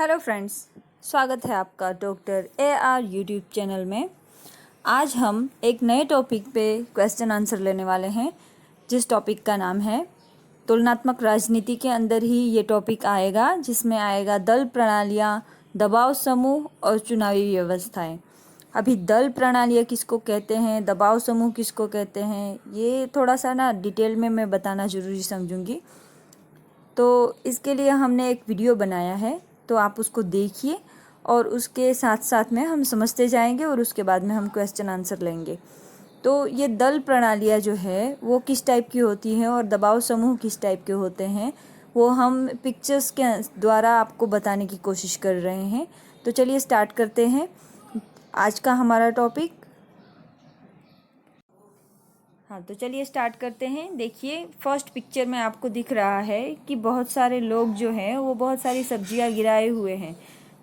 Hello friends, स्वागत है आपका डॉक्टर AR यूट्यूब चैनल में। आज हम एक नए टॉपिक पे क्वेश्चन आंसर लेने वाले हैं, जिस टॉपिक का नाम है तुलनात्मक राजनीति। के अंदर ही ये टॉपिक आएगा, जिसमें आएगा दल प्रणालियाँ, दबाव समूह और चुनावी व्यवस्थाएं। अभी दल प्रणालियाँ किसको कहते हैं, दबाव समूह किसको कहते हैं, ये थोड़ा सा ना डिटेल में मैं बताना ज़रूरी समझूंगी। तो इसके लिए हमने एक वीडियो बनाया है, तो आप उसको देखिए और उसके साथ साथ में हम समझते जाएंगे और उसके बाद में हम क्वेश्चन आंसर लेंगे। तो ये दल प्रणालियाँ जो है वो किस टाइप की होती हैं और दबाव समूह किस टाइप के होते हैं, वो हम पिक्चर्स के द्वारा आपको बताने की कोशिश कर रहे हैं। तो चलिए स्टार्ट करते हैं आज का हमारा टॉपिक। हाँ, तो चलिए स्टार्ट करते हैं। देखिए, फर्स्ट पिक्चर में आपको दिख रहा है कि बहुत सारे लोग जो हैं वो बहुत सारी सब्जियां गिराए हुए हैं।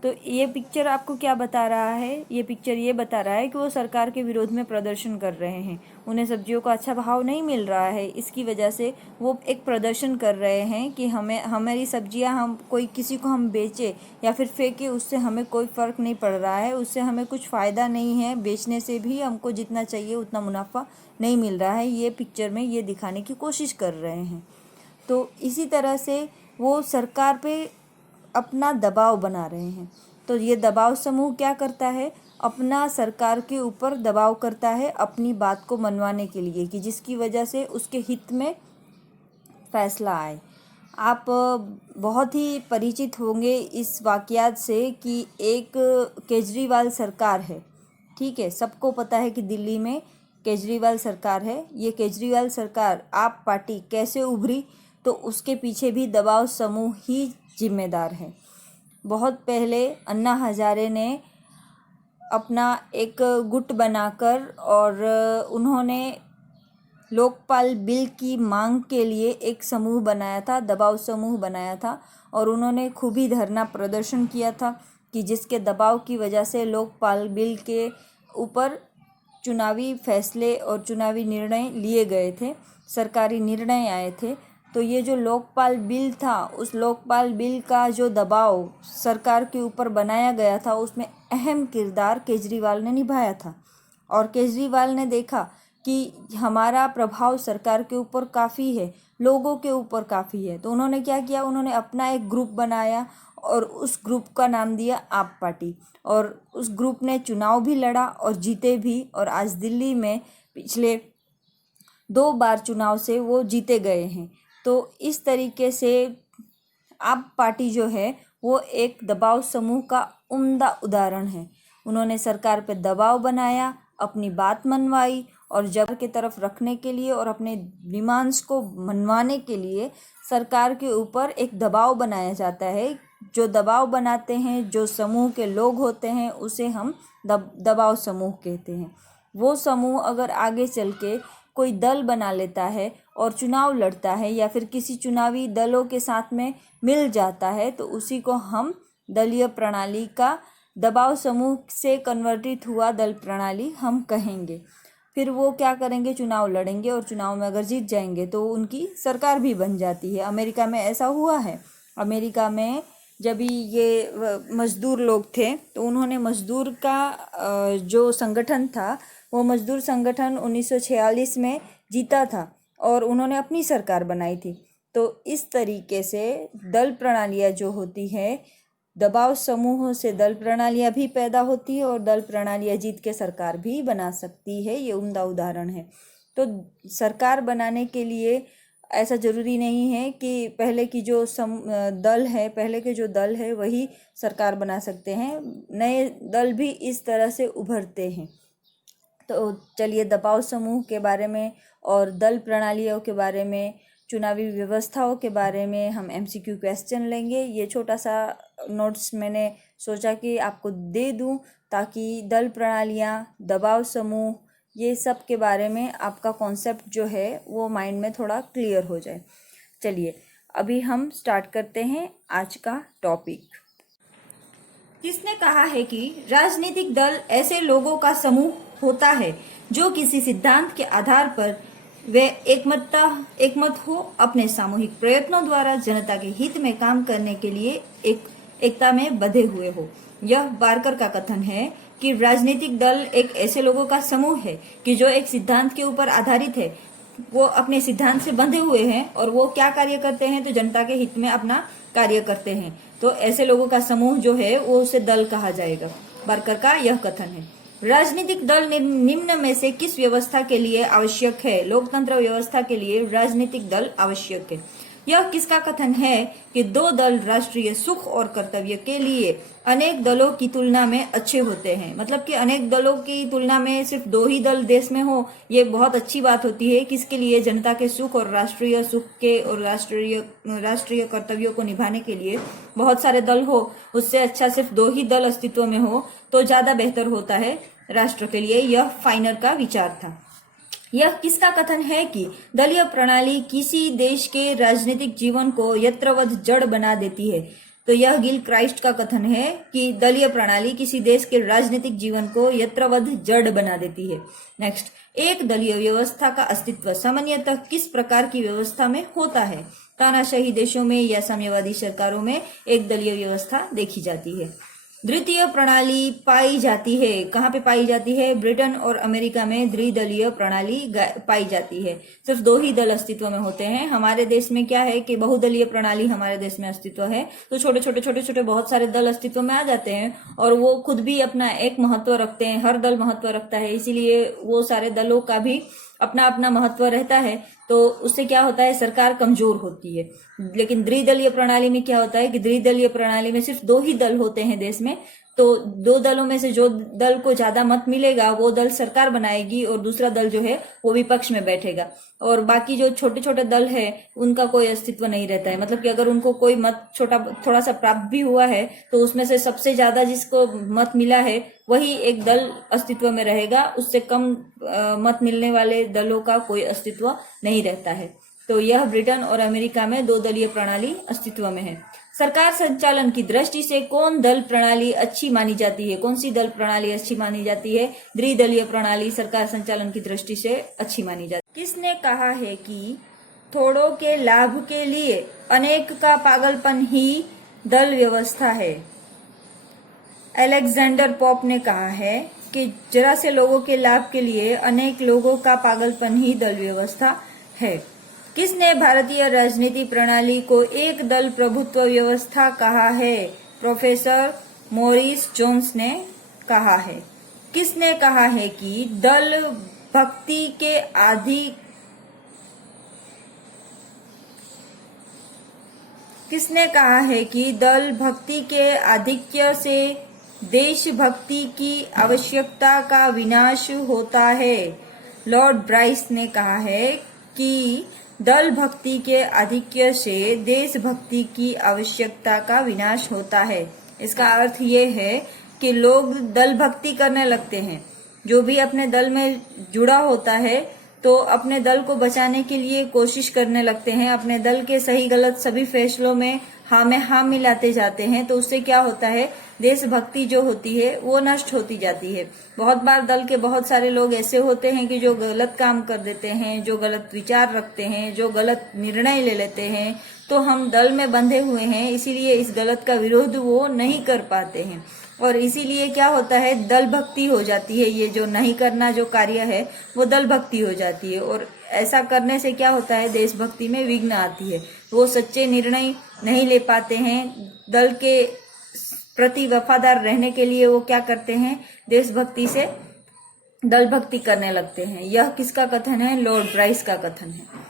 तो ये पिक्चर आपको क्या बता रहा है? ये पिक्चर ये बता रहा है कि वो सरकार के विरोध में प्रदर्शन कर रहे हैं। उन्हें सब्जियों का अच्छा भाव नहीं मिल रहा है, इसकी वजह से वो एक प्रदर्शन कर रहे हैं कि हमारी सब्जियां हम कोई किसी को हम बेचे या फिर फेंके, उससे हमें कोई फ़र्क नहीं पड़ रहा है, उससे हमें कुछ फ़ायदा नहीं है, बेचने से भी हमको जितना चाहिए उतना मुनाफा नहीं मिल रहा है। ये पिक्चर में ये दिखाने की कोशिश कर रहे हैं। तो इसी तरह से वो सरकार पे अपना दबाव बना रहे हैं। तो ये दबाव समूह क्या करता है? अपना सरकार के ऊपर दबाव करता है अपनी बात को मनवाने के लिए, कि जिसकी वजह से उसके हित में फैसला आए। आप बहुत ही परिचित होंगे इस वाक़यात से कि एक केजरीवाल सरकार है, ठीक है। सबको पता है कि दिल्ली में केजरीवाल सरकार है। ये केजरीवाल सरकार आप पार्टी कैसे उभरी, तो उसके पीछे भी दबाव समूह ही जिम्मेदार है। बहुत पहले अन्ना हजारे ने अपना एक गुट बनाकर और उन्होंने लोकपाल बिल की मांग के लिए एक समूह बनाया था, दबाव समूह बनाया था, और उन्होंने खूब ही धरना प्रदर्शन किया था कि जिसके दबाव की वजह से लोकपाल बिल के ऊपर चुनावी फैसले और चुनावी निर्णय लिए गए थे, सरकारी निर्णय आए थे। तो ये जो लोकपाल बिल था, उस लोकपाल बिल का जो दबाव सरकार के ऊपर बनाया गया था, उसमें अहम किरदार केजरीवाल ने निभाया था। और केजरीवाल ने देखा कि हमारा प्रभाव सरकार के ऊपर काफ़ी है, लोगों के ऊपर काफ़ी है। तो उन्होंने क्या किया, उन्होंने अपना एक ग्रुप बनाया और उस ग्रुप का नाम दिया आप पार्टी। और उस ग्रुप ने चुनाव भी लड़ा और जीते भी, और आज दिल्ली में पिछले 2 बार चुनाव से वो जीते गए हैं। तो इस तरीके से आप पार्टी जो है वो एक दबाव समूह का उम्दा उदाहरण है। उन्होंने सरकार पे दबाव बनाया, अपनी बात मनवाई, और जबर के तरफ रखने के लिए और अपने डिमांड्स को मनवाने के लिए सरकार के ऊपर एक दबाव बनाया जाता है। जो दबाव बनाते हैं, जो समूह के लोग होते हैं, उसे हम दबाव समूह कहते हैं। वो समूह अगर आगे चल के कोई दल बना लेता है और चुनाव लड़ता है या फिर किसी चुनावी दलों के साथ में मिल जाता है, तो उसी को हम दलीय प्रणाली का दबाव समूह से कन्वर्टित हुआ दल प्रणाली हम कहेंगे। फिर वो क्या करेंगे, चुनाव लड़ेंगे और चुनाव में अगर जीत जाएंगे तो उनकी सरकार भी बन जाती है। अमेरिका में ऐसा हुआ है। अमेरिका में जब ये मज़दूर लोग थे, तो उन्होंने मज़दूर का जो संगठन था, वो मज़दूर संगठन 1946 में जीता था और उन्होंने अपनी सरकार बनाई थी। तो इस तरीके से दल प्रणालियाँ जो होती है, दबाव समूहों से दल प्रणालियाँ भी पैदा होती है और दल प्रणालियाँ जीत के सरकार भी बना सकती है। ये उम्दा उदाहरण है। तो सरकार बनाने के लिए ऐसा ज़रूरी नहीं है कि पहले के जो दल है वही सरकार बना सकते हैं। नए दल भी इस तरह से उभरते हैं। तो चलिए दबाव समूह के बारे में और दल प्रणालियों के बारे में, चुनावी व्यवस्थाओं के बारे में हम MCQ क्वेश्चन लेंगे। ये छोटा सा नोट्स मैंने सोचा कि आपको दे दूं, ताकि दल प्रणालियाँ, दबाव समूह, ये सब के बारे में आपका कॉन्सेप्ट जो है वो माइंड में थोड़ा क्लियर हो जाए। चलिए अभी हम स्टार्ट करते हैं आज का टॉपिक। किसने कहा है कि राजनीतिक दल ऐसे लोगों का समूह होता है जो किसी सिद्धांत के आधार पर वे एकमत हो अपने सामूहिक प्रयत्नों द्वारा जनता के हित में काम करने के लिए एक एकता में बंधे हुए हो। यह बारकर का कथन है कि राजनीतिक दल एक ऐसे लोगों का समूह है कि जो एक सिद्धांत के ऊपर आधारित है, वो अपने सिद्धांत से बंधे हुए हैं और वो क्या कार्य करते हैं, तो जनता के हित में अपना कार्य करते हैं। तो ऐसे लोगों का समूह जो है वो उसे दल कहा जाएगा। बारकर का यह कथन है। राजनीतिक दल निम्न में से किस व्यवस्था के लिए आवश्यक है? लोकतंत्र व्यवस्था के लिए राजनीतिक दल आवश्यक है। यह किसका कथन है कि दो दल राष्ट्रीय सुख और कर्तव्य के लिए अनेक दलों की तुलना में अच्छे होते हैं। मतलब कि अनेक दलों की तुलना में सिर्फ दो ही दल देश में हो, ये बहुत अच्छी बात होती है। किसके लिए? जनता के सुख और राष्ट्रीय सुख के और राष्ट्रीय कर्तव्यों को निभाने के लिए बहुत सारे दल हो, उससे अच्छा सिर्फ दो ही दल अस्तित्व में हो तो ज्यादा बेहतर होता है राष्ट्र के लिए। यह फाइनर का विचार था। यह किसका कथन है कि दलीय प्रणाली किसी देश के राजनीतिक जीवन को यत्रवत जड़ बना देती है? तो यह गिल क्राइस्ट का कथन है कि दलीय प्रणाली किसी देश के राजनीतिक जीवन को यत्रवत जड़ बना देती है। नेक्स्ट, एक दलीय व्यवस्था का अस्तित्व सामान्यतः किस प्रकार की व्यवस्था में होता है? तानाशाही देशों में या साम्यवादी सरकारों में एक दलीय व्यवस्था देखी जाती है। द्वितीय प्रणाली पाई जाती है। कहाँ पे पाई जाती है? ब्रिटेन और अमेरिका में द्विदलीय प्रणाली पाई जाती है। सिर्फ दो ही दल अस्तित्व में होते हैं। हमारे देश में क्या है कि बहुदलीय प्रणाली हमारे देश में अस्तित्व है, तो छोटे छोटे बहुत सारे दल अस्तित्व में आ जाते हैं और वो खुद भी अपना एक महत्व रखते हैं। हर दल महत्व रखता है, इसीलिए वो सारे दलों का भी अपना अपना महत्व रहता है। तो उससे क्या होता है? सरकार कमजोर होती है। लेकिन द्विदलीय प्रणाली में क्या होता है कि द्विदलीय प्रणाली में सिर्फ दो ही दल होते हैं देश में, तो दो दलों में से जो दल को ज्यादा मत मिलेगा वो दल सरकार बनाएगी और दूसरा दल जो है वो विपक्ष में बैठेगा, और बाकी जो छोटे छोटे दल है उनका कोई अस्तित्व नहीं रहता है। मतलब कि अगर उनको कोई मत थोड़ा सा प्राप्त भी हुआ है तो उसमें से सबसे ज्यादा जिसको मत मिला है वही एक दल अस्तित्व में रहेगा, उससे कम मत मिलने वाले दलों का कोई अस्तित्व नहीं रहता है। तो यह ब्रिटेन और अमेरिका में दो दलीय प्रणाली अस्तित्व में है। सरकार संचालन की दृष्टि से कौन दल प्रणाली अच्छी मानी जाती है? कौन सी दल प्रणाली अच्छी मानी जाती है? द्विदलीय प्रणाली सरकार संचालन की दृष्टि से अच्छी मानी जाती है। किसने कहा है कि थोड़ों के लाभ के लिए अनेक का पागलपन ही दल व्यवस्था है? अलेक्जेंडर पोप ने कहा है कि जरा से लोगों के लाभ के लिए अनेक लोगों का पागलपन ही दल व्यवस्था है। किसने भारतीय राजनीति प्रणाली को एक दल प्रभुत्व व्यवस्था कहा है? प्रोफेसर मॉरिस जोन्स ने कहा है। किसने कहा है कि दल भक्ति के आधिक्य से देशभक्ति की आवश्यकता का विनाश होता है? लॉर्ड ब्राइस ने कहा है कि दल भक्ति के आधिक्य से देशभक्ति की आवश्यकता का विनाश होता है। इसका अर्थ ये है कि लोग दल भक्ति करने लगते हैं। जो भी अपने दल में जुड़ा होता है तो अपने दल को बचाने के लिए कोशिश करने लगते हैं, अपने दल के सही गलत सभी फैसलों में हाँ में हाँ मिलाते जाते हैं। तो उससे क्या होता है? देशभक्ति जो होती है वो नष्ट होती जाती है। बहुत बार दल के बहुत सारे लोग ऐसे होते हैं कि जो गलत काम कर देते हैं, जो गलत विचार रखते हैं, जो गलत निर्णय ले लेते हैं। तो हम दल में बंधे हुए हैं, इसीलिए इस गलत का विरोध वो नहीं कर पाते हैं और इसीलिए क्या होता है? दल भक्ति हो जाती है। ये जो नहीं करना जो कार्य है वो दल भक्ति हो जाती है और ऐसा करने से क्या होता है? देशभक्ति में विघ्न आती है। वो सच्चे निर्णय नहीं ले पाते हैं। दल के प्रति वफादार रहने के लिए वो क्या करते हैं? देशभक्ति से दल भक्ति करने लगते हैं। यह किसका कथन है? लॉर्ड ब्राइस का कथन है।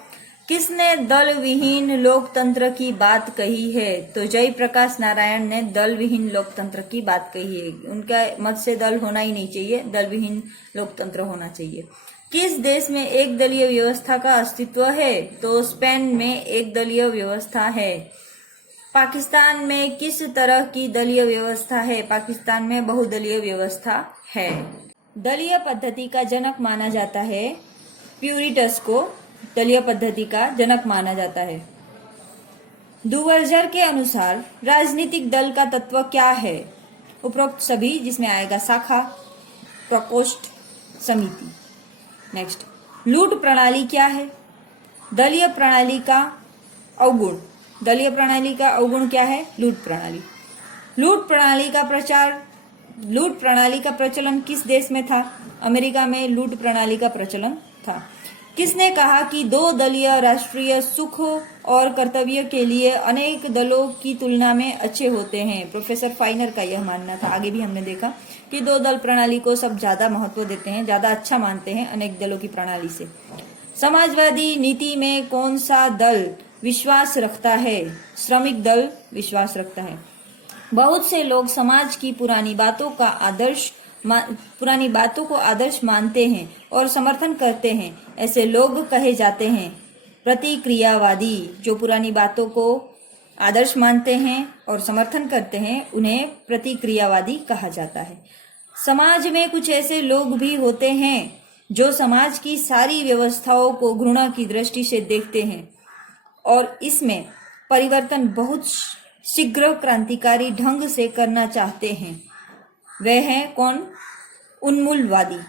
किसने दल विहीन लोकतंत्र की बात कही है? तो जयप्रकाश नारायण ने दल विहीन लोकतंत्र की बात कही है। उनका मत से दल होना ही नहीं चाहिए, दल विहीन लोकतंत्र होना चाहिए। किस देश में एक दलीय व्यवस्था का अस्तित्व है? तो स्पेन में एक दलीय व्यवस्था है। पाकिस्तान में किस तरह की दलीय व्यवस्था है? पाकिस्तान में बहुदलीय व्यवस्था है। दलीय पद्धति का जनक माना जाता है, प्यूरिटस को दलीय पद्धति का जनक माना जाता है। दुवर्जर के अनुसार राजनीतिक दल का तत्व क्या है? उपरोक्त सभी, जिसमें आएगा शाखा, प्रकोष्ठ, समिति। नेक्स्ट, लूट प्रणाली क्या है? दलीय प्रणाली का अवगुण। दलीय प्रणाली का अवगुण क्या है? लूट प्रणाली। लूट प्रणाली का प्रचलन किस देश में था? अमेरिका में लूट प्रणाली का प्रचलन था। किसने कहा कि दो दलीय राष्ट्रीय सुख और कर्तव्य के लिए अनेक दलों की तुलना में अच्छे होते हैं? प्रोफेसर फाइनर का यह मानना था। आगे भी हमने देखा कि दो दल प्रणाली को सब ज्यादा महत्व देते हैं, ज्यादा अच्छा मानते हैं अनेक दलों की प्रणाली से। समाजवादी नीति में कौन सा दल विश्वास रखता है? श्रमिक दल विश्वास रखता है। बहुत से लोग समाज की पुरानी बातों को आदर्श मानते हैं और समर्थन करते हैं। ऐसे लोग कहे जाते हैं प्रतिक्रियावादी। जो पुरानी बातों को आदर्श मानते हैं और समर्थन करते हैं उन्हें प्रतिक्रियावादी कहा जाता है। समाज में कुछ ऐसे लोग भी होते हैं जो समाज की सारी व्यवस्थाओं को घृणा की दृष्टि से देखते हैं और इसमें परिवर्तन बहुत शीघ्र क्रांतिकारी ढंग से करना चाहते हैं। वे हैं कौन? उन्मूलवादी।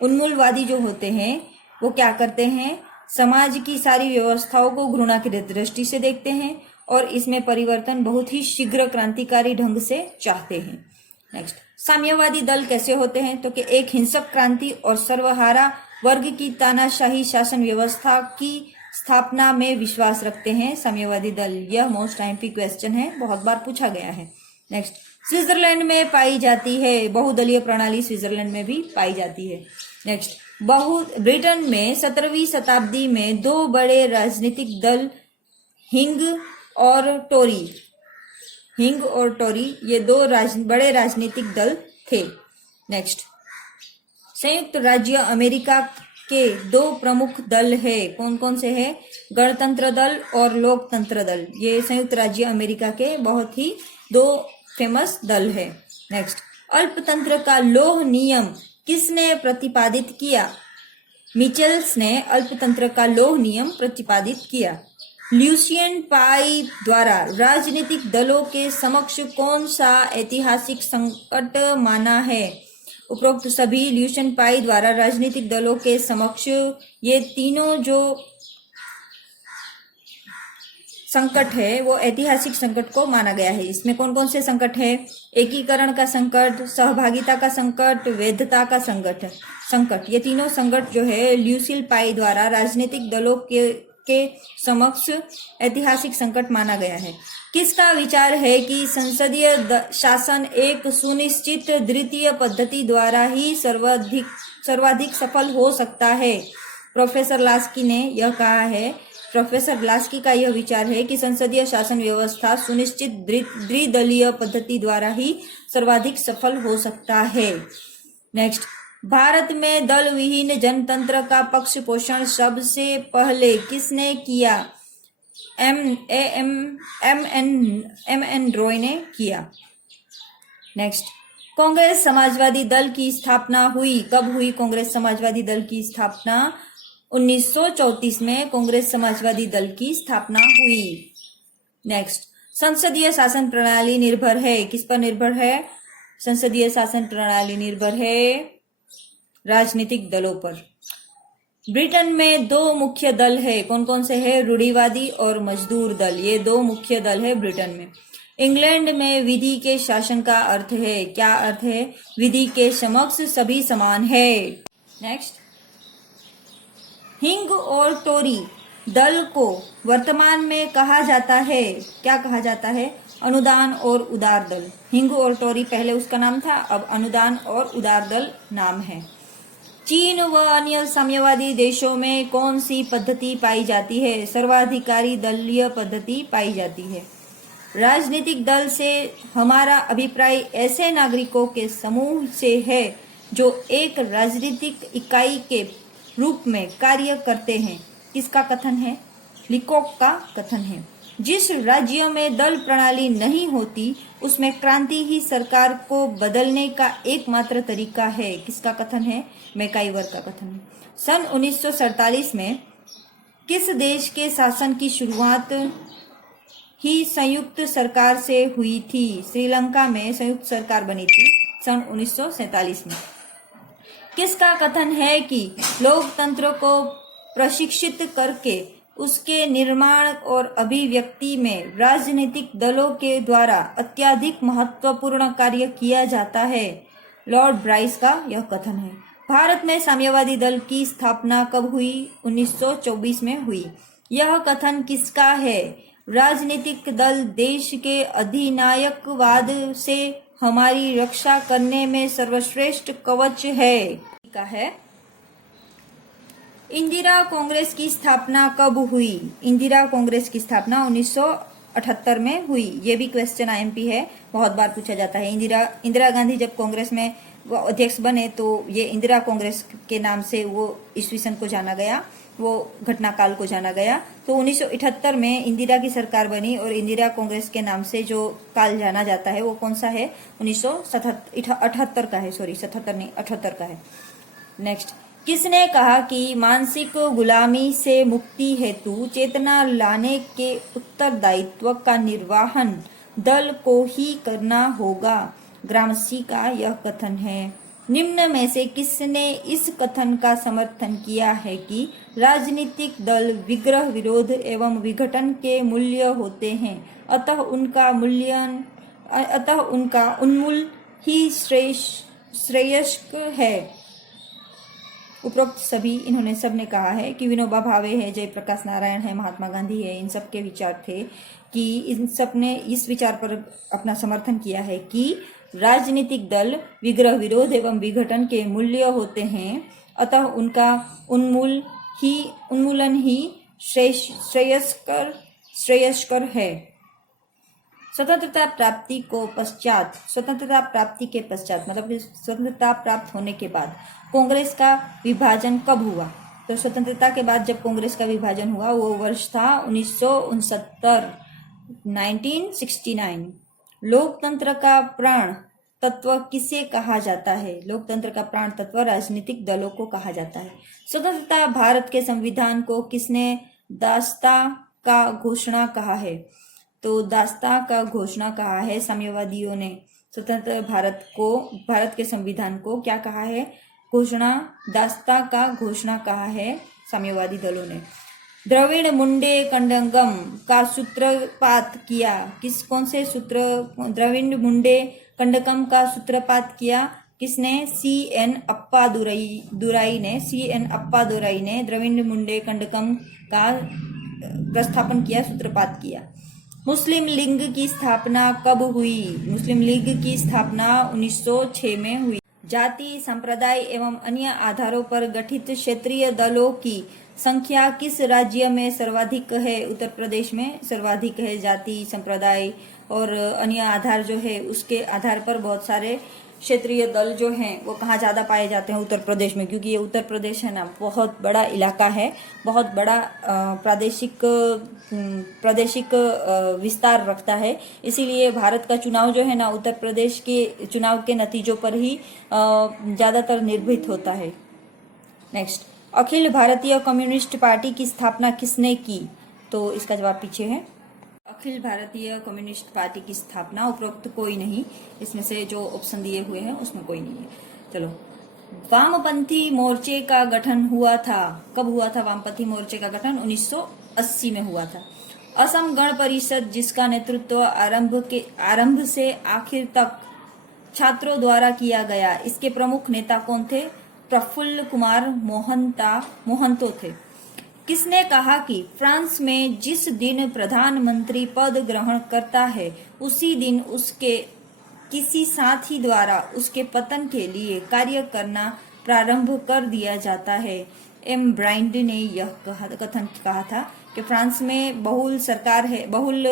उन्मूलवादी जो होते हैं वो क्या करते हैं? समाज की सारी व्यवस्थाओं को घृणा की दृष्टि से देखते हैं और इसमें परिवर्तन बहुत ही शीघ्र क्रांतिकारी ढंग से चाहते हैं। नेक्स्ट, साम्यवादी दल कैसे होते हैं? तो कि एक हिंसक क्रांति और सर्वहारा वर्ग की तानाशाही शासन व्यवस्था की स्थापना में विश्वास रखते हैं साम्यवादी दल। यह मोस्ट आईएमपी क्वेश्चन है, बहुत बार पूछा गया है। नेक्स्ट, स्विट्जरलैंड में पाई जाती है बहुदलीय प्रणाली। स्विट्जरलैंड में भी पाई जाती है। नेक्स्ट, ब्रिटेन में 17वीं शताब्दी में दो बड़े राजनीतिक दल हिंग और टोरी ये दो बड़े राजनीतिक दल थे। नेक्स्ट, संयुक्त राज्य अमेरिका के दो प्रमुख दल है। कौन कौन से हैं? गणतंत्र दल और लोकतंत्र दल। ये संयुक्त राज्य अमेरिका के बहुत ही दो फेमस दल है। नेक्स्ट, अल्पतंत्र का लौह नियम किसने प्रतिपादित किया? मिचेल्स ने अल्पतंत्र का लौह नियम प्रतिपादित किया। ल्यूसियन पाई द्वारा राजनीतिक दलों के समक्ष कौन सा ऐतिहासिक संकट माना है? उपरोक्त सभी ल्यूसियन पाई द्वारा राजनीतिक दलों के समक्ष ये तीनों जो संकट है वो ऐतिहासिक संकट को माना गया है। इसमें कौन कौन से संकट है? एकीकरण का संकट, सहभागिता का संकट, वैधता का संकट। ये तीनों संकट जो है ल्यूसियन पाई द्वारा राजनीतिक दलों के समक्ष ऐतिहासिक संकट माना गया है। किसका विचार है कि संसदीय शासन एक सुनिश्चित द्वितीय पद्धति द्वारा ही सर्वाधिक सफल हो सकता है? प्रोफेसर लास्की ने यह कहा है। प्रोफेसर लास्की का यह विचार है कि संसदीय शासन व्यवस्था सुनिश्चित द्विदलीय पद्धति द्वारा ही सर्वाधिक सफल हो सकता है। नेक्स्ट, भारत में दल विहीन जनतंत्र का पक्ष पोषण सबसे पहले किसने किया? एम एन रॉय ने किया। नेक्स्ट, कांग्रेस समाजवादी दल की स्थापना हुई। कब हुई कांग्रेस समाजवादी दल की स्थापना? 1934 में कांग्रेस समाजवादी दल की स्थापना हुई। नेक्स्ट, संसदीय शासन प्रणाली निर्भर है। किस पर निर्भर है? संसदीय शासन प्रणाली निर्भर है राजनीतिक दलों पर। ब्रिटेन में दो मुख्य दल है। कौन कौन से है? रूढ़िवादी और मजदूर दल। ये दो मुख्य दल है ब्रिटेन में। इंग्लैंड में विधि के शासन का अर्थ है। क्या अर्थ है? विधि के समक्ष सभी समान है। नेक्स्ट, हिंग और टोरी दल को वर्तमान में कहा जाता है। क्या कहा जाता है? अनुदान और उदार दल। हिंग और टोरी पहले उसका नाम था, अब अनुदान और उदार दल नाम है। चीन व अन्य साम्यवादी देशों में कौन सी पद्धति पाई जाती है? सर्वाधिकारी दलीय पद्धति पाई जाती है। राजनीतिक दल से हमारा अभिप्राय ऐसे नागरिकों के समूह से है जो एक राजनीतिक इकाई के रूप में कार्य करते हैं। किसका कथन है? लिकोक का कथन है। जिस राज्य में दल प्रणाली नहीं होती उसमें क्रांति ही सरकार को बदलने का एकमात्र तरीका है। किसका कथन है? मैकाइवर का कथन है। सन 1947 में किस देश के शासन की शुरुआत ही संयुक्त सरकार से हुई थी? श्रीलंका में संयुक्त सरकार बनी थी सन 1947 में। किसका कथन है कि लोकतंत्र को प्रशिक्षित करके उसके निर्माण और अभिव्यक्ति में राजनीतिक दलों के द्वारा अत्यधिक महत्वपूर्ण कार्य किया जाता है। लॉर्ड ब्राइस का यह कथन है। भारत में साम्यवादी दल की स्थापना कब हुई? 1924 में हुई। यह कथन किसका है? राजनीतिक दल देश के अधिनायकवाद से हमारी रक्षा करने में सर्वश्रेष्ठ कवच है। का है। इंदिरा कांग्रेस की स्थापना कब हुई? इंदिरा कांग्रेस की स्थापना 1978 में हुई। ये भी क्वेश्चन आईएमपी है, बहुत बार पूछा जाता है। इंदिरा गांधी जब कांग्रेस में अध्यक्ष बने तो ये इंदिरा कांग्रेस के नाम से वो ईस्वी सन को जाना गया, वो घटनाकाल को जाना गया। तो 1978 में इंदिरा की सरकार बनी और इंदिरा कांग्रेस के नाम से जो काल जाना जाता है वो कौन सा है? 1978 का है। सॉरी, 77 नहीं, 78 का है। नेक्स्ट, किसने कहा कि मानसिक गुलामी से मुक्ति हेतु चेतना लाने के उत्तरदायित्व का निर्वहन दल को ही करना होगा? ग्रामसी का यह कथन है। निम्न में से किसने इस कथन का समर्थन किया है कि राजनीतिक दल विग्रह, विरोध एवं विघटन के मूल्य होते हैं, अतः उनका उन्मूलन ही श्रेयस्कर है? उपरोक्त सभी इन्होंने सबने कहा है कि विनोबा भावे है, जयप्रकाश नारायण है, महात्मा गांधी है, इन सब के विचार थे कि इन सब ने इस विचार पर अपना समर्थन किया है कि राजनीतिक दल विग्रह, विरोध एवं विघटन के मूल्य होते हैं, अतः उनका उन्मूलन ही श्रेयस्कर है। स्वतंत्रता प्राप्ति के पश्चात मतलब कि स्वतंत्रता प्राप्त होने के बाद कांग्रेस का विभाजन कब हुआ? तो स्वतंत्रता के बाद जब कांग्रेस का विभाजन हुआ वो वर्ष था 1969। लोकतंत्र का प्राण तत्व किसे कहा जाता है? लोकतंत्र का प्राण तत्व राजनीतिक दलों को कहा जाता है। स्वतंत्रता भारत के संविधान को किसने दास्ता का घोषणा कहा है? तो दास्ता का घोषणा कहा है साम्यवादियों ने। स्वतंत्र भारत के संविधान को क्या कहा है? दास्ता का घोषणा कहा है साम्यवादी दलों ने। द्रविड़ मुंडे कंडगम का सूत्रपात किया द्रविड़ मुंडे कंडगम का सूत्रपात किया किसने? C.N. अप्पादुराई ने द्रविड़ मुंडे कंडगम का प्रस्थापन किया, सूत्रपात किया। मुस्लिम लीग की स्थापना कब हुई? मुस्लिम लीग की स्थापना 1906 में हुई। जाति, संप्रदाय एवं अन्य आधारों पर गठित क्षेत्रीय दलों की संख्या किस राज्य में सर्वाधिक है? उत्तर प्रदेश में सर्वाधिक है। जाति, संप्रदाय और अन्य आधार जो है उसके आधार पर बहुत सारे क्षेत्रीय दल जो हैं वो कहाँ ज़्यादा पाए जाते हैं? उत्तर प्रदेश में, क्योंकि ये उत्तर प्रदेश है ना, बहुत बड़ा इलाका है, बहुत बड़ा प्रादेशिक विस्तार रखता है। इसीलिए भारत का चुनाव जो है ना उत्तर प्रदेश के चुनाव के नतीजों पर ही ज़्यादातर निर्भरित होता है। Next, Akhil Bharatiya communist party की स्थापना किसने की? तो इसका जवाब पीछे है। अखिल भारतीय कम्युनिस्ट पार्टी की स्थापना उपरोक्त कोई नहीं, इसमें से जो ऑप्शन दिए हुए हैं उसमें कोई नहीं है। चलो, वामपंथी मोर्चे का गठन हुआ था, कब हुआ था? वामपंथी मोर्चे का गठन 1980 में हुआ था। असम गण परिषद जिसका नेतृत्व आरंभ से आखिर तक छात्रों द्वारा किया गया, इसके प्रमुख नेता कौन थे? प्रफुल्ल कुमार मोहंतो थे। किसने कहा कि फ्रांस में जिस दिन प्रधानमंत्री पद ग्रहण करता है उसी दिन उसके किसी साथी द्वारा उसके पतन के लिए कार्य करना प्रारंभ कर दिया जाता है? एम ब्राइंड ने यह कथन कहा था कि फ्रांस में बहुल सरकार है, बहुल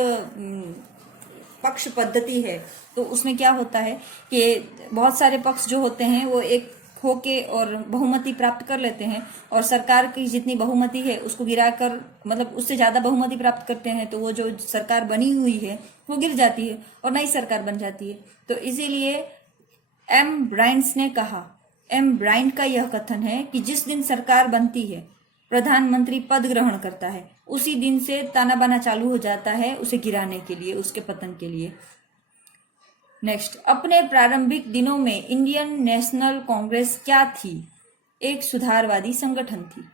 पक्ष पद्धति है, तो उसमें क्या होता है कि बहुत सारे पक्ष जो होते हैं वो एक होके और बहुमति प्राप्त कर लेते हैं और सरकार की जितनी बहुमति है उसको गिराकर, मतलब उससे ज्यादा बहुमति प्राप्त करते हैं, तो वो जो सरकार बनी हुई है वो गिर जाती है और नई सरकार बन जाती है। तो इसीलिए एम ब्राइंड का यह कथन है कि जिस दिन सरकार बनती है, प्रधानमंत्री पद ग्रहण करता है, उसी दिन से ताना बाना चालू हो जाता है उसे गिराने के लिए, उसके पतन के लिए। नेक्स्ट, अपने प्रारंभिक दिनों में इंडियन नेशनल कांग्रेस क्या थी? एक सुधारवादी संगठन थी।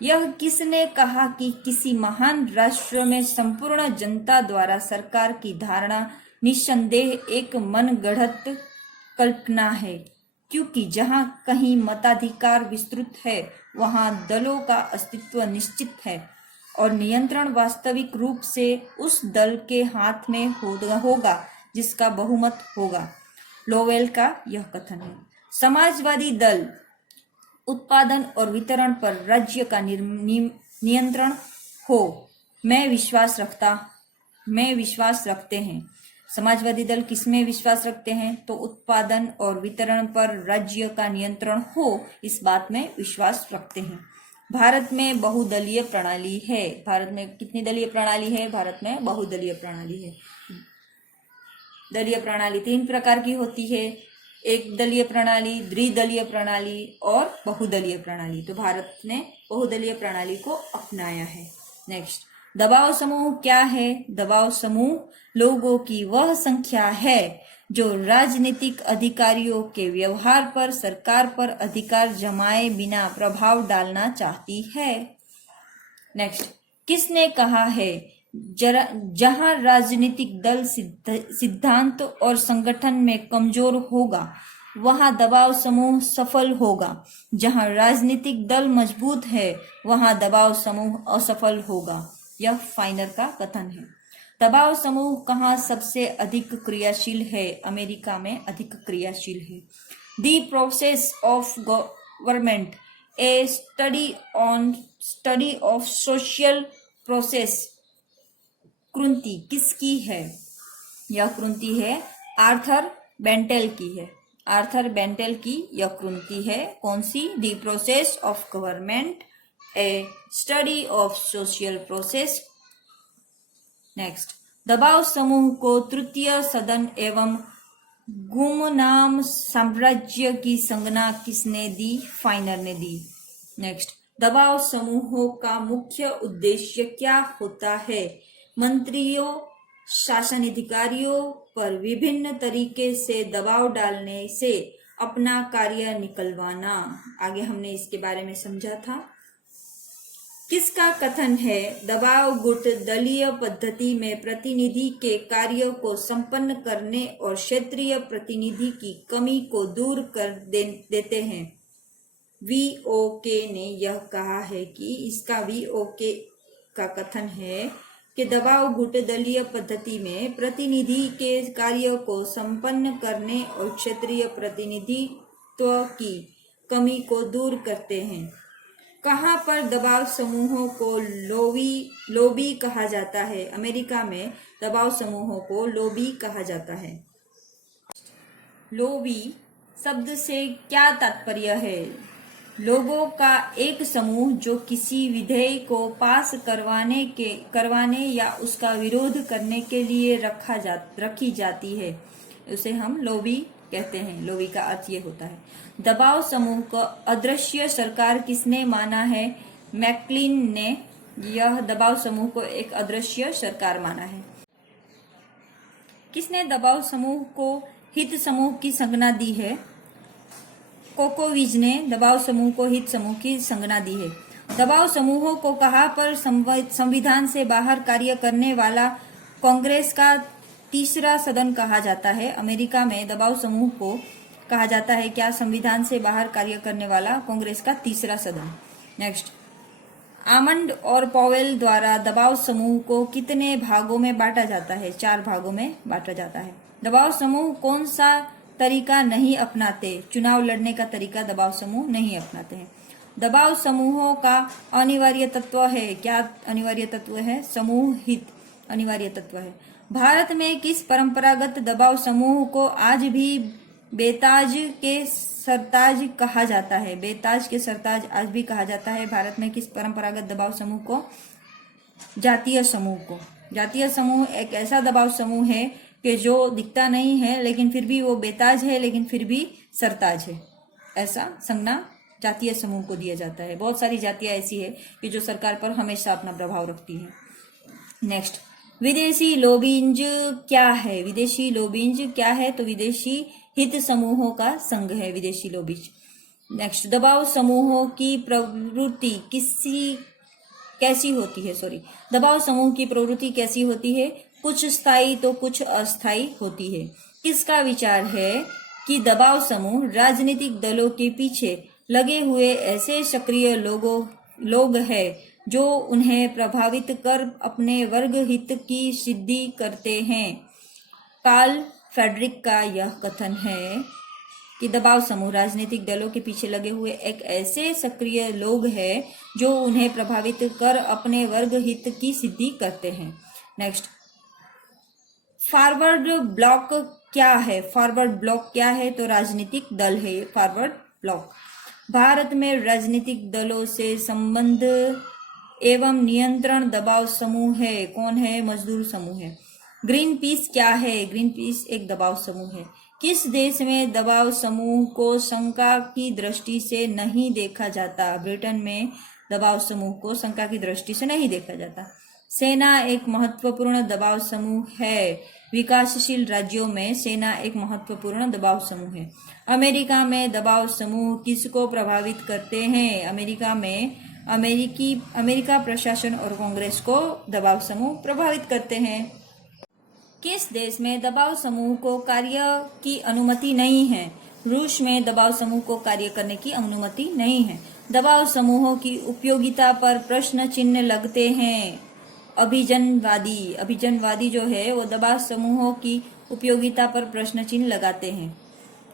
यह किसने कहा कि किसी महान राष्ट्र में संपूर्ण जनता द्वारा सरकार की धारणा निस्संदेह एक मनगढ़ंत कल्पना है, क्योंकि जहां कहीं मताधिकार विस्तृत है वहां दलों का अस्तित्व निश्चित है और नियंत्रण वास्तविक रूप से उस दल के हाथ में होगा जिसका बहुमत होगा। लोवेल का यह कथन है। समाजवादी दल उत्पादन और वितरण पर राज्य का नियंत्रण हो में विश्वास रखते हैं। समाजवादी दल किसमें विश्वास रखते हैं? तो उत्पादन और वितरण पर राज्य का नियंत्रण हो इस बात में विश्वास रखते हैं। भारत में बहुदलीय प्रणाली है। भारत में कितनी दलीय प्रणाली है? भारत में बहुदलीय प्रणाली है। दलीय प्रणाली 3 प्रकार की होती है, एक दलीय प्रणाली, द्विदलीय प्रणाली और बहुदलीय प्रणाली। तो भारत ने बहुदलीय प्रणाली को अपनाया है। नेक्स्ट, दबाव समूह क्या है? दबाव समूह लोगों की वह संख्या है जो राजनीतिक अधिकारियों के व्यवहार पर सरकार पर अधिकार जमाए बिना प्रभाव डालना चाहती है। नेक्स्ट, किसने कहा है जहां राजनीतिक दल सिद्धांत और संगठन में कमजोर होगा वहां दबाव समूह सफल होगा, जहां राजनीतिक दल मजबूत है वहां दबाव समूह असफल होगा। यह फाइनर का कथन है। दबाव समूह कहाँ सबसे अधिक क्रियाशील है? अमेरिका में अधिक क्रियाशील है। The process of government, a study of social process कृति किसकी है? यह कृति है आर्थर बेंटेल की है। आर्थर बेंटेल की यह कृति है। कौन सी? The process of government, a study of social process. Next, दबाव समूह को तृतीय सदन एवं गुमनाम साम्राज्य की संज्ञा किसने दी? फाइनर ने दी। नेक्स्ट, दबाव समूहों का मुख्य उद्देश्य क्या होता है? मंत्रियों, शासन अधिकारियों पर विभिन्न तरीके से दबाव डालने से अपना कार्य निकलवाना। आगे हमने इसके बारे में समझा था। किसका कथन है? दबाव गुट दलीय पद्धति में प्रतिनिधि के कार्यों को संपन्न करने और क्षेत्रीय प्रतिनिधि की कमी को दूर कर देते हैं। वीओके ने यह कहा है कि इसका वीओके का कथन है कि दबाव गुट दलीय पद्धति में प्रतिनिधि के कार्यों को संपन्न करने और क्षेत्रीय प्रतिनिधित्व की कमी को दूर करते हैं। कहाँ पर दबाव समूहों को लोबी कहा जाता है? अमेरिका में दबाव समूहों को लोबी कहा जाता है। लोबी शब्द से क्या तात्पर्य है? लोगों का एक समूह जो किसी विधेयक को पास करवाने या उसका विरोध करने के लिए रखी जाती है, उसे हम लोबी कहते हैं। लोबी का अर्थ ये होता है। दबाव समूह को अदृश्य सरकार किसने माना है? मैकक्लीन ने यह दबाव समूह को एक अदृश्य सरकार माना है। किसने दबाव समूह को हित समूह की संज्ञा दी है? कोकोविज ने दबाव समूह को हित समूह की संज्ञा दी है। दबाव समूहों को कहाँ पर संविधान से बाहर कार्य करने वाला कांग्रेस का तीसरा सदन कहा जाता है? अमेरिका में दबाव समूह को कहा जाता है क्या? संविधान से बाहर कार्य करने वाला कांग्रेस का तीसरा सदन। नेक्स्ट, आमंड और पॉवेल द्वारा दबाव समूह को कितने भागों में बांटा जाता है? 4 भागों में बांटा जाता है। दबाव समूह कौन सा तरीका नहीं अपनाते? चुनाव लड़ने का तरीका दबाव समूह नहीं अपनाते हैं। दबाव समूहों का अनिवार्य तत्व है क्या? अनिवार्य तत्व है समूह हित, अनिवार्य तत्व है। भारत में किस परंपरागत दबाव समूह को आज भी बेताज के सरताज कहा जाता है? बेताज के सरताज आज भी कहा जाता है। भारत में किस परंपरागत दबाव समूह को? जातीय समूह को। जातीय समूह एक ऐसा दबाव समूह है कि जो दिखता नहीं है लेकिन फिर भी वो बेताज है लेकिन फिर भी सरताज है, ऐसा संज्ञा जातीय समूह को दिया जाता है। बहुत सारी जातियां ऐसी है कि जो सरकार पर हमेशा अपना प्रभाव रखती है। नेक्स्ट, विदेशी लोबिंज क्या है? विदेशी लोबिंज क्या है? तो विदेशी हित समूहों का संघ है विदेशी लोबिंज। नेक्स्ट, दबाव समूहों की प्रवृत्ति कैसी होती है? दबाव समूह की प्रवृत्ति कैसी होती है? कुछ स्थायी तो कुछ अस्थायी होती है। किसका विचार है कि दबाव समूह राजनीतिक दलों के पीछे लगे हुए ऐसे सक्रिय लोग हैं जो उन्हें प्रभावित कर अपने वर्ग हित की सिद्धि करते हैं। कार्ल फ्रेडरिक का यह कथन है कि दबाव समूह राजनीतिक दलों के पीछे लगे हुए एक ऐसे सक्रिय लोग हैं जो उन्हें प्रभावित कर अपने वर्ग हित की सिद्धि करते हैं। नेक्स्ट, फॉरवर्ड ब्लॉक क्या है? फॉरवर्ड ब्लॉक क्या है? तो राजनीतिक दल है फॉरवर्ड ब्लॉक। भारत में राजनीतिक दलों से संबंध एवं नियंत्रण दबाव समूह है। कौन है? मजदूर समूह है। ग्रीन पीस क्या है? ग्रीन पीस एक दबाव समूह है। किस देश में दबाव समूह को शंका की दृष्टि से नहीं देखा जाता? ब्रिटेन में दबाव समूह को शंका की दृष्टि से नहीं देखा जाता। सेना एक महत्वपूर्ण दबाव समूह है। विकासशील राज्यों में सेना एक महत्वपूर्ण दबाव समूह है। अमेरिका में दबाव समूह किसको प्रभावित करते हैं? अमेरिका में अमेरिका प्रशासन और कांग्रेस को दबाव समूह प्रभावित करते हैं। किस देश में दबाव समूह को कार्य की अनुमति नहीं है? रूस में दबाव समूह को कार्य करने की अनुमति नहीं है। दबाव समूहों की उपयोगिता पर प्रश्न चिन्ह लगते हैं। अभिजनवादी जो है वो दबाव समूहों की उपयोगिता पर प्रश्न चिन्ह लगाते हैं।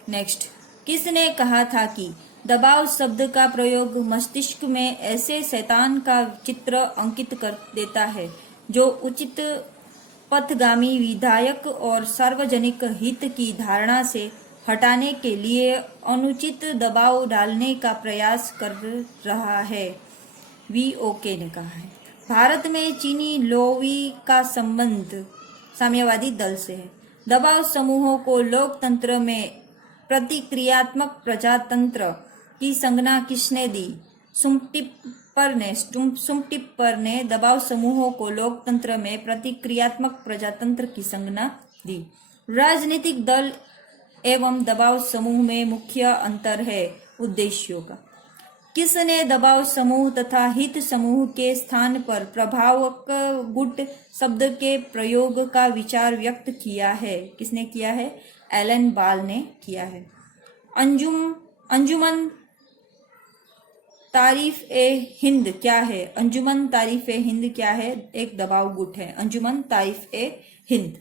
नेक्स्ट, किसने कहा था कि दबाव शब्द का प्रयोग मस्तिष्क में ऐसे शैतान का चित्र अंकित कर देता है जो उचित पथगामी विधायक और सार्वजनिक हित की धारणा से हटाने के लिए अनुचित दबाव डालने का प्रयास कर रहा है? VOK ने कहा है। भारत में चीनी लोवी का संबंध साम्यवादी दल से है। दबाव समूहों को लोकतंत्र में प्रतिक्रियात्मक प्रजातंत्र की संज्ञा किसने दी? सुमटिप्पर ने दबाव समूहों को लोकतंत्र में प्रतिक्रियात्मक प्रजातंत्र की संज्ञा दी। राजनीतिक दल एवं दबाव समूह में मुख्य अंतर है उद्देश्यों का। किसने दबाव समूह तथा हित समूह के स्थान पर प्रभावक गुट शब्द के प्रयोग का विचार व्यक्त किया है? किसने किया है? एलन बाल ने किया है। अंजुमन तारिफ-ए-हिंद क्या है? अंजुमन तारिफ-ए-हिंद क्या है? एक दबाव गुट है अंजुमन तारिफ-ए-हिंद।